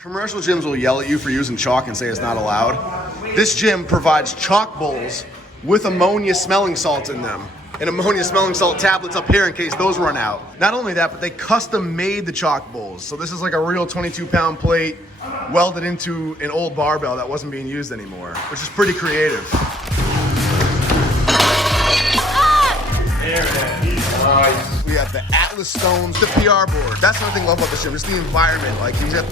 Commercial gyms will yell at you for using chalk and say it's not allowed. This gym provides chalk bowls with ammonia smelling salts in them and ammonia smelling salt tablets up here in case those run out. Not only that, but they custom made the chalk bowls. So this is like a real 22-pound plate welded into an old barbell that wasn't being used anymore, which is pretty creative. There it is. Nice. We have the Atlas stones, the PR board. That's another thing I love about this gym, just the environment. Like, you got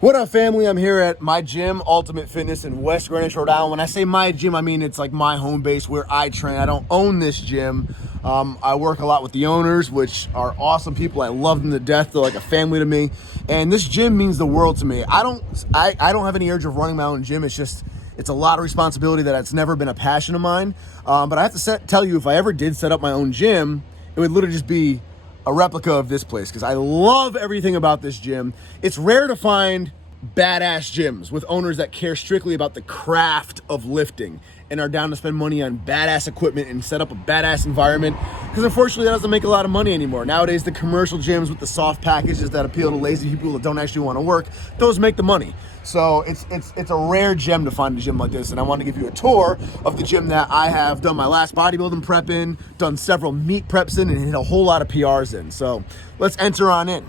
What up, family? I'm here at my gym, Ultimate Fitness in West Greenwich, Rhode Island. When I say my gym, I mean it's like my home base where I train. I don't own this gym. I work a lot with the owners, which are awesome people. I love them to death. They're like a family to me. And this gym means the world to me. I don't have any urge of running my own gym. It's a lot of responsibility that it's never been a passion of mine. But I have to tell you, if I ever did set up my own gym, it would literally just be a replica of this place because I love everything about this gym. It's rare to find badass gyms with owners that care strictly about the craft of lifting and are down to spend money on badass equipment and set up a badass environment, because unfortunately that doesn't make a lot of money anymore. Nowadays, the commercial gyms with the soft packages that appeal to lazy people that don't actually want to work, those make the money. So it's a rare gem to find a gym like this, and I want to give you a tour of the gym that I have done my last bodybuilding prep in, done several meet preps in, and hit a whole lot of PRs in. So let's enter on in.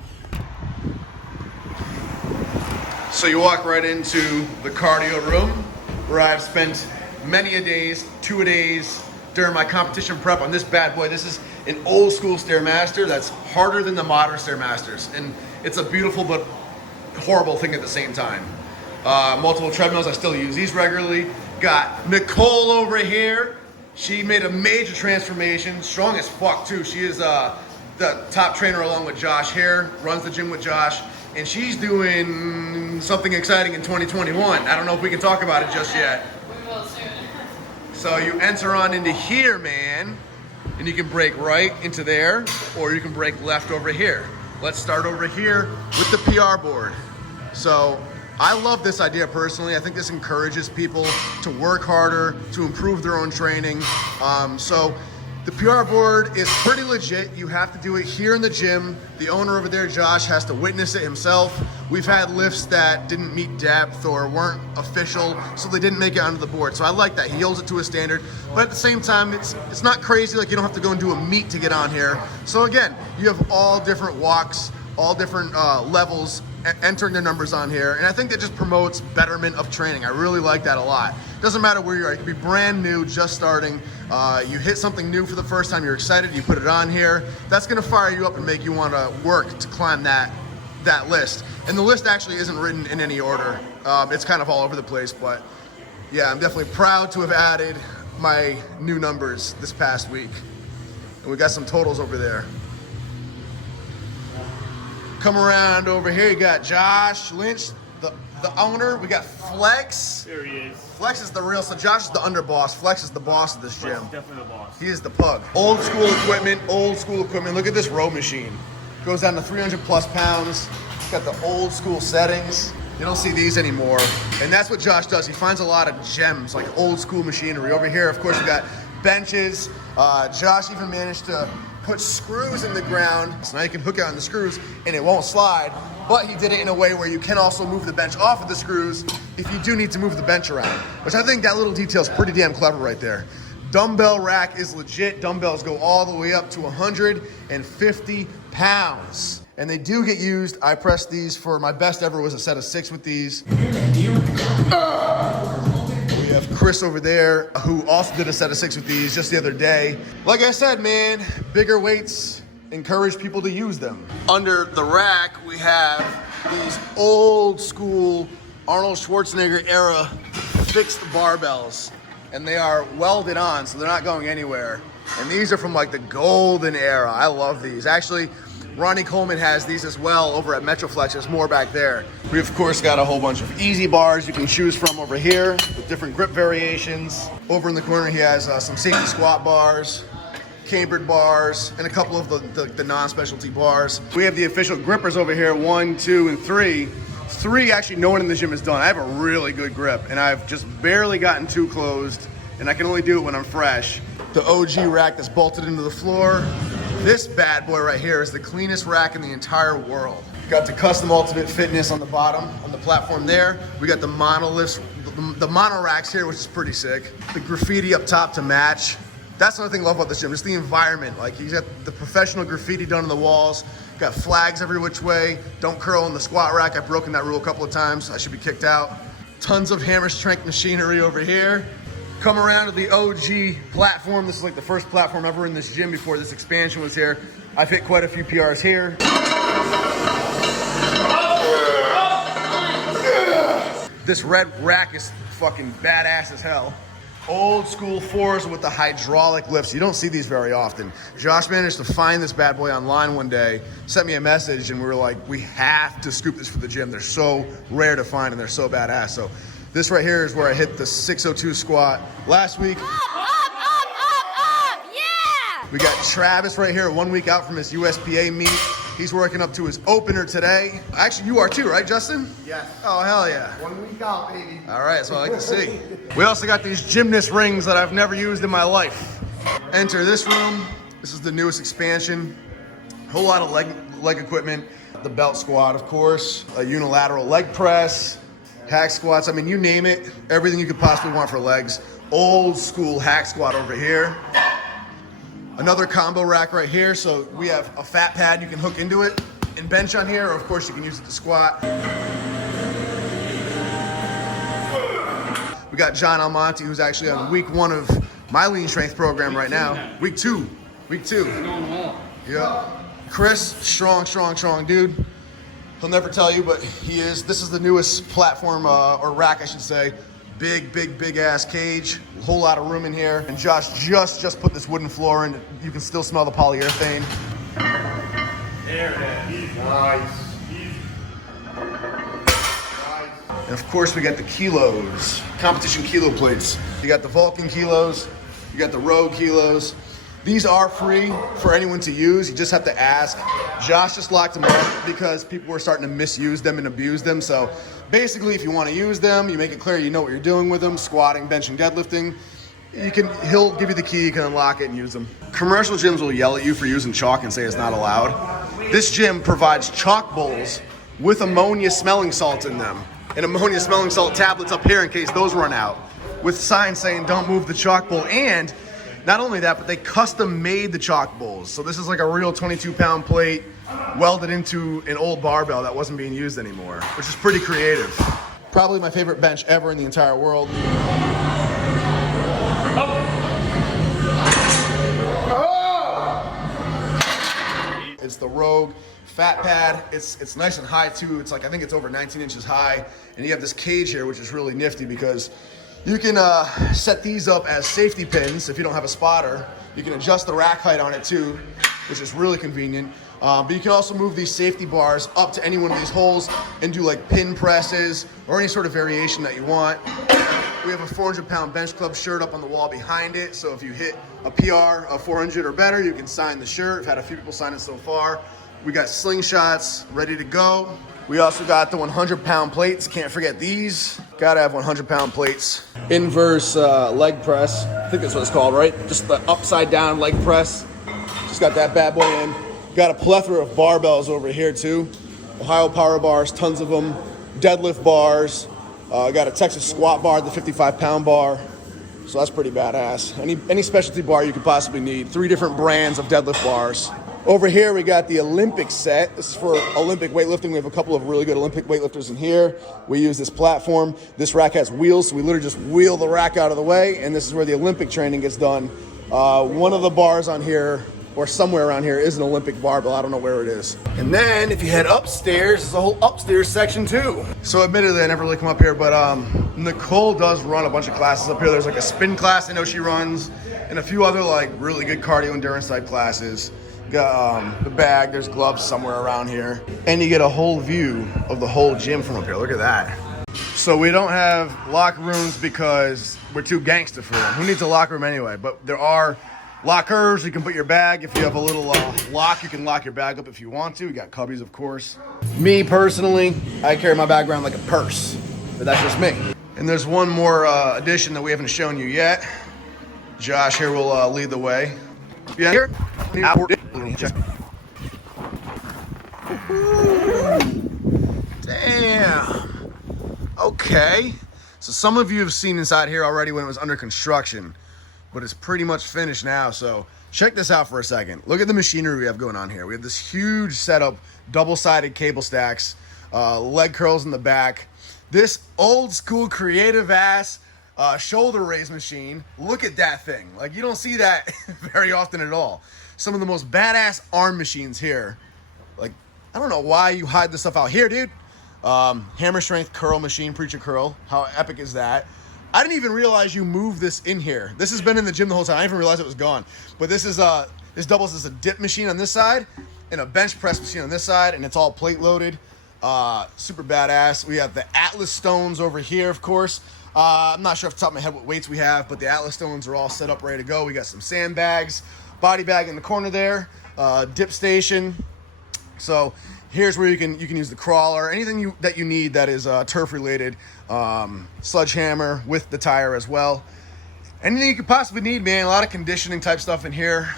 So you walk right into the cardio room where I've spent many a days, 2 days during my competition prep on this bad boy. This is an old school Stairmaster that's harder than the modern Stairmasters. And it's a beautiful but horrible thing at the same time. Multiple treadmills, I still use these regularly. Got Nicole over here. She made a major transformation, strong as fuck too. She is the top trainer along with Josh here, runs the gym with Josh. And she's doing something exciting in 2021. I don't know if we can talk about it just yet. We will soon. So you enter on into here, man, and you can break right into there, or you can break left over here. Let's start over here with the PR board. So I love this idea personally. I think this encourages people to work harder, to improve their own training. So the PR board is pretty legit. You have to do it here in the gym. The owner over there, Josh, has to witness it himself. We've had lifts that didn't meet depth or weren't official, so they didn't make it onto the board. So I like that. He holds it to a standard, but at the same time, it's not crazy. Like, you don't have to go and do a meet to get on here. So again, you have all different walks, all different levels entering their numbers on here, and I think that just promotes betterment of training. I really like that a lot. Doesn't matter where you are. You can be brand new, just starting. You hit something new for the first time, you're excited, you put it on here. That's gonna fire you up and make you wanna work to climb that list. And the list actually isn't written in any order. It's kind of all over the place, but yeah, I'm definitely proud to have added my new numbers this past week. And we got some totals over there. Come around over here, you got Josh Lynch, the owner. We got Flex. There he is. Flex is the real, so Josh is the underboss. Flex is the boss of this gym. Definitely the boss. He is the pug. Old school equipment, old school equipment. Look at this row machine. Goes down to 300 plus pounds. It's got the old school settings. You don't see these anymore. And that's what Josh does. He finds a lot of gems, like old school machinery. Over here, of course, you got benches. Josh even managed to put screws in the ground, so now you can hook it on the screws and it won't slide, but he did it in a way where you can also move the bench off of the screws if you do need to move the bench around, which I think that little detail is pretty damn clever right there. Dumbbell rack is legit. Dumbbells go all the way up to 150 pounds. And they do get used. I pressed these for my best ever was a set of 6 with these. We have Chris over there who also did a set of 6 with these just the other day. Like I said, man, bigger weights encourage people to use them. Under the rack, we have these old school Arnold Schwarzenegger era fixed barbells, and they are welded on, so they're not going anywhere. And these are from like the golden era. I love these. Actually, Ronnie Coleman has these as well over at Metroflex. There's more back there. We of course got a whole bunch of easy bars you can choose from over here with different grip variations. Over in the corner he has some safety squat bars, cambered bars, and a couple of the non-specialty bars. We have the official grippers over here, 1, 2, and 3. 3 actually no one in the gym has done. I have a really good grip and I've just barely gotten 2 closed, and I can only do it when I'm fresh. The OG rack that's bolted into the floor. This bad boy right here is the cleanest rack in the entire world. Got the custom ultimate fitness on the bottom, on the platform there. We got the monoliths, the mono racks here, which is pretty sick. The graffiti up top to match. That's another thing I love about this gym, just the environment. Like, he's got the professional graffiti done on the walls, got flags every which way. Don't curl in the squat rack. I've broken that rule a couple of times. I should be kicked out. Tons of hammer strength machinery over here. Come around to the OG platform. This is like the first platform ever in this gym before this expansion was here. I've hit quite a few PRs here. This red rack is fucking badass as hell. Old school fours with the hydraulic lifts. You don't see these very often. Josh managed to find this bad boy online one day, sent me a message, and we were like, we have to scoop this for the gym. They're so rare to find and they're so badass. So this right here is where I hit the 602 squat last week. Up, yeah! We got Travis right here, 1 week out from his USPA meet. He's working up to his opener today. Actually, you are too, right, Justin? Yes. Oh, hell yeah. 1 week out, baby. All right, that's what I like to see. We also got these gymnast rings that I've never used in my life. Enter this room. This is the newest expansion. Whole lot of leg equipment. The belt squat, of course. A unilateral leg press. Hack squats. I mean, you name it. Everything you could possibly want for legs. Old school hack squat over here. Another combo rack right here. So we have a fat pad you can hook into it and bench on here, or of course you can use it to squat. We got John Almonte, who's actually on week 1 of my lean strength program right now. Week two. It's going well. Yeah. Chris, strong dude. He'll never tell you, but he is. This is the newest platform, or rack, I should say. Big ass cage. A whole lot of room in here. And Josh just put this wooden floor in. You can still smell the polyurethane. There it is. Nice. And of course we got the kilos, competition kilo plates. You got the Vulcan kilos, you got the Rogue kilos. These are free for anyone to use. You just have to ask. Josh just locked them up because people were starting to misuse them and abuse them. So basically, if you want to use them, you make it clear you know what you're doing with them, squatting, benching, deadlifting. He'll give you the key, you can unlock it and use them. Commercial gyms will yell at you for using chalk and say it's not allowed. This gym provides chalk bowls with ammonia smelling salt in them. And ammonia smelling salt tablets up here in case those run out. With signs saying don't move the chalk bowl. And not only that, but they custom made the chalk bowls. So this is like a real 22-pound plate welded into an old barbell that wasn't being used anymore, which is pretty creative. Probably my favorite bench ever in the entire world. It's the Rogue fat pad. It's nice and high too. It's like, I think it's over 19 inches high. And you have this cage here, which is really nifty because you can set these up as safety pins if you don't have a spotter. You can adjust the rack height on it too, which is really convenient. But you can also move these safety bars up to any one of these holes and do like pin presses or any sort of variation that you want. We have a 400-pound bench club shirt up on the wall behind it. So if you hit a PR of 400 or better, you can sign the shirt. I've had a few people sign it so far. We got slingshots ready to go. We also got the 100-pound plates. Can't forget these. Gotta have 100-pound plates. Inverse leg press. I think that's what it's called, right? Just the upside down leg press. Just got that bad boy in. Got a plethora of barbells over here too. Ohio power bars, tons of them. Deadlift bars. Got a Texas squat bar, the 55-pound bar. So that's pretty badass. Any specialty bar you could possibly need. 3 different brands of deadlift bars. Over here, we got the Olympic set. This is for Olympic weightlifting. We have a couple of really good Olympic weightlifters in here. We use this platform. This rack has wheels, so we literally just wheel the rack out of the way, and this is where the Olympic training gets done. One of the bars on here, or somewhere around here, is an Olympic barbell. I don't know where it is. And then, if you head upstairs, there's a whole upstairs section too. So admittedly, I never really come up here, but Nicole does run a bunch of classes up here. There's like a spin class I know she runs, and a few other like really good cardio endurance type classes. Got the bag, there's gloves somewhere around here. And you get a whole view of the whole gym from up here. Look at that. So we don't have locker rooms because we're too gangster for them. Who needs a locker room anyway? But there are lockers. You can put your bag. If you have a little lock, you can lock your bag up if you want to. You got cubbies, of course. Me personally, I carry my bag around like a purse. But that's just me. And there's one more addition that we haven't shown you yet. Josh here will lead the way. Yeah, here. Okay, so some of you have seen inside here already when it was under construction, but it's pretty much finished now. So check this out for a second. Look at the machinery we have going on here. We have this huge setup, double-sided cable stacks, leg curls in the back. This old school creative ass shoulder raise machine. Look at that thing. Like, you don't see that very often at all. Some of the most badass arm machines here. Like, I don't know why you hide this stuff out here, dude. Hammer strength curl machine, preacher curl. How epic is that? I didn't even realize you moved this in here. This has been in the gym the whole time. I didn't even realize it was gone. But this is this doubles as a dip machine on this side and a bench press machine on this side, and it's all plate loaded. Super badass. We have the Atlas stones over here, of course. I'm not sure off the top of my head what weights we have, but the Atlas stones are all set up, ready to go. We got some sandbags, body bag in the corner there, dip station. So here's where you can use the crawler, anything that you need that is turf related, sledgehammer with the tire as well. Anything you could possibly need, man. A lot of conditioning type stuff in here.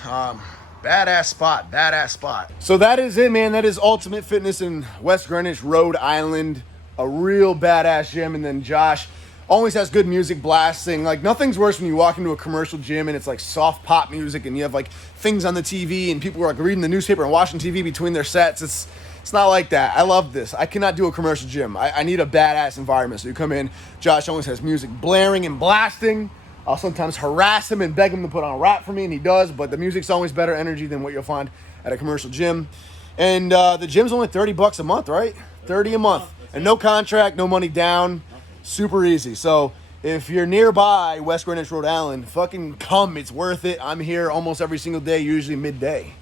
Badass spot. So that is it, man. That is Ultimate Fitness in West Greenwich, Rhode Island. A real badass gym. And then Josh always has good music blasting. Like, nothing's worse when you walk into a commercial gym and it's like soft pop music and you have like things on the TV and people are like reading the newspaper and watching TV between their sets. It's not like that. I love this. I cannot do a commercial gym. I need a badass environment. So you come in, Josh always has music blaring and blasting. I'll sometimes harass him and beg him to put on rap for me, and he does, but the music's always better energy than what you'll find at a commercial gym. And the gym's only $30 a month, right? 30 a month. And no contract, no money down. Super easy. So if you're nearby West Greenwich, Rhode Island, fucking come. It's worth it. I'm here almost every single day, usually midday.